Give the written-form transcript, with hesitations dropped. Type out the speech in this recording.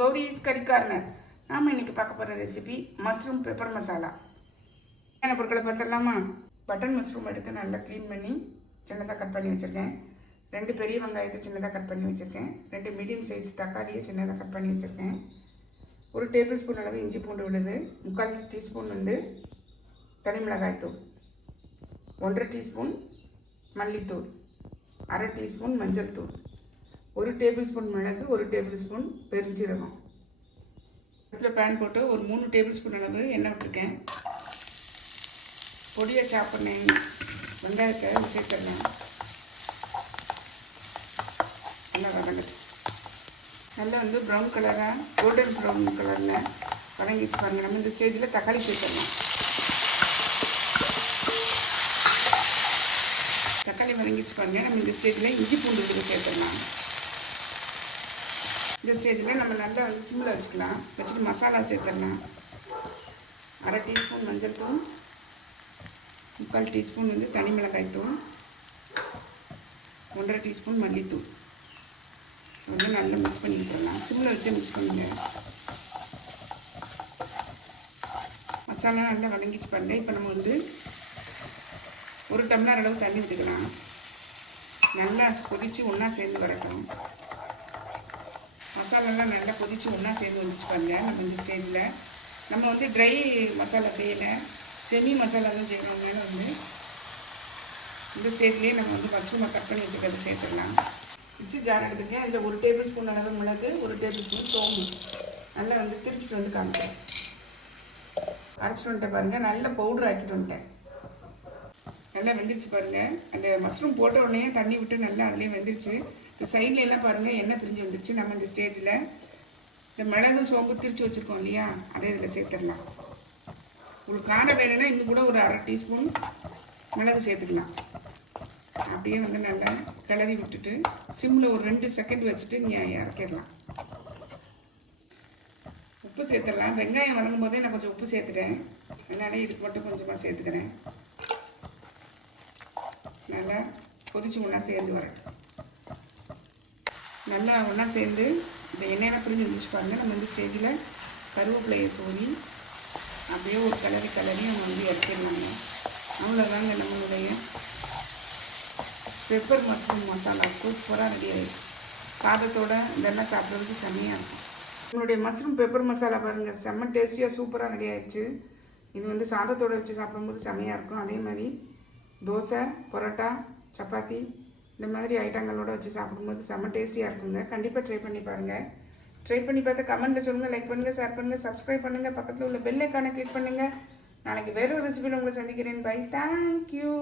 கௌரிஸ் கறி கார்னர். நாம் இன்றைக்கி பார்க்க போகிற ரெசிபி மஷ்ரூம் பெப்பர் மசாலா. என்ன பொருட்களை பார்த்துடலாமா? பட்டன் மஷ்ரூம் எடுத்து நல்லா க்ளீன் பண்ணி சின்னதாக கட் பண்ணி வச்சுருக்கேன். 2 பெரிய வெங்காயத்தை சின்னதாக கட் பண்ணி வச்சுருக்கேன். 2 மீடியம் சைஸ் தக்காளியை சின்னதாக கட் பண்ணி வச்சுருக்கேன். 1 டேபிள் ஸ்பூன் அளவு இஞ்சி பூண்டு விழுது, 3/4 டீஸ்பூன் தனி மிளகாய்த்தூள், 1/2 டீஸ்பூன் மல்லித்தூள், 1/2 டீஸ்பூன் மஞ்சள் தூள், 1 டேபிள் ஸ்பூன் மிளகு, 1 டேபிள் ஸ்பூன் பெருஞ்சீரகம். அடுப்பில் பேன் போட்டு ஒரு 3 டேபிள் ஸ்பூன் அளவு எண்ணெய் விட்டுருக்கேன். பொடியை சாப் பண்ண வெங்காயத்தை சேர்த்துடலாம். நல்லா வதங்குது. நல்லா ப்ரௌன் கலராக கோல்டன் ப்ரௌன் கலரில் வதங்கிச்சு பாருங்கள். நம்ம இந்த ஸ்டேஜில் தக்காளி சேர்த்துடலாம். தக்காளி வதங்கிச்சு பாருங்கள். நம்ம இந்த ஸ்டேஜில் இஞ்சி பூண்டு விழுது சேர்த்துடலாம். இந்த ஸ்டேஜில் நம்ம நல்லா சிம்மில் வச்சுக்கலாம். வச்சுட்டு மசாலா சேர்த்துடலாம். 1/2 டீஸ்பூன் மஞ்சள் தூள், 3/4 டீஸ்பூன் தனி மிளகாய் தூள், 1/2 டீஸ்பூன் மல்லித்தூள் நல்லா மிக்ஸ் பண்ணி விட்டுறலாம். சிம்மில் வச்சு மிக்ஸ் பண்ணுங்க. மசாலா நல்லா வதங்கிச்சு பாருங்கள். இப்போ நம்ம 1 டம்ளர் அளவு தண்ணி விட்டுக்கலாம். நல்லா கொதித்து ஒன்றா சேர்ந்து வரட்டும். மசாலாலாம் நல்லா கொதித்து ஒன்றா சேர்ந்து வந்துச்சு பாருங்கள். நம்ம இந்த ஸ்டேஜில் நம்ம ட்ரை மசாலா செய்யலை, செமி மசாலா தான் செய்யணும்னால இந்த ஸ்டேஜ்லேயே நம்ம மஷ்ரூமை கட் பண்ணி வச்சுக்கிறது சேர்த்துடலாம். மிக்ஸி ஜார் எடுத்துக்கேன். அதில் 1 டேபிள் ஸ்பூன் அளவு மிளகு, 1 டேபிள் ஸ்பூன் சோம்பு நல்லா திரிச்சிட்டு காமிக்கிறேன். அரைச்சிட்டு வந்துட்டேன் பாருங்கள். நல்லா பவுடர் ஆக்கிட்டு வந்துட்டேன். நல்லா வெந்துருச்சு பாருங்கள். அந்த மஷ்ரூம் போட்ட உடனே தண்ணி விட்டு நல்லா அதுலேயே வெந்துருச்சு. இப்போ சைடில் எல்லாம் பாருங்கள் எண்ணெய் பிரிஞ்சு வந்துருச்சு. நம்ம இந்த ஸ்டேஜில் இந்த மிளகு சோம்பு திரிச்சு வச்சுருக்கோம் இல்லையா, அதை இதில் சேர்த்துடலாம். உங்களுக்கு காரம் வேணும்னா இன்னும் கூட ஒரு 1/2 டீஸ்பூன் மிளகு சேர்த்துக்கலாம். அப்படியே நல்லா கிளறி விட்டுட்டு சிம்மில் ஒரு 2 செகண்ட் வச்சுட்டு நீங்கள் இறக்கிடலாம். உப்பு சேர்த்துடலாம். வெங்காயம் வதங்கும் போதே நான் கொஞ்சம் உப்பு சேர்த்துட்டேன். அதனால இதுக்கு மட்டும் கொஞ்சமாக சேர்த்துக்கிறேன். நல்லா கொதிச்சு ஒன்றா சேர்ந்து வரட்டும். நல்லா ஒன்றா சேர்ந்து இந்த எண்ணெயெல்லாம் பிரிஞ்சு வந்துச்சு பாருங்கள். நம்ம இந்த ஸ்டேஜில் கருவேப்பிலையை தூவி அப்படியே ஒரு கிளறி நம்ம இறக்கிடலாங்க. அவ்வளோதாங்க நம்மளுடைய பெப்பர் மஷ்ரூம் மசாலா சூப்பராக ரெடி ஆகிடுச்சு. சாதத்தோடு இதெல்லாம் சாப்பிட்றதுக்கு செம்மையாக இருக்கும். நம்மளுடைய மஷ்ரூம் பெப்பர் மசாலா பாருங்கள், செம்ம டேஸ்டியாக சூப்பராக ரெடி ஆகிடுச்சு. இது சாதத்தோடு வச்சு சாப்பிடும்போது செம்மையாக இருக்கும். அதே மாதிரி தோசை, பரோட்டா, சப்பாத்தி இந்த மாதிரி ஐட்டங்களோடு வச்சு சாப்பிடும்போது செம்ம டேஸ்டியாக இருக்குங்க. கண்டிப்பாக ட்ரை பண்ணி பாருங்கள். ட்ரை பண்ணி பார்த்து கமெண்ட்டில் சொல்லுங்கள், லைக் பண்ணுங்கள், ஷேர் பண்ணுங்கள், சப்ஸ்கிரைப் பண்ணுங்கள், பக்கத்தில் உள்ள பெல் ஐக்கானை கிளிக் பண்ணுங்கள். நாளைக்கு வேறு ஒரு ரெசிபியில் உங்களை சந்திக்கிறேன். Bye, thank you.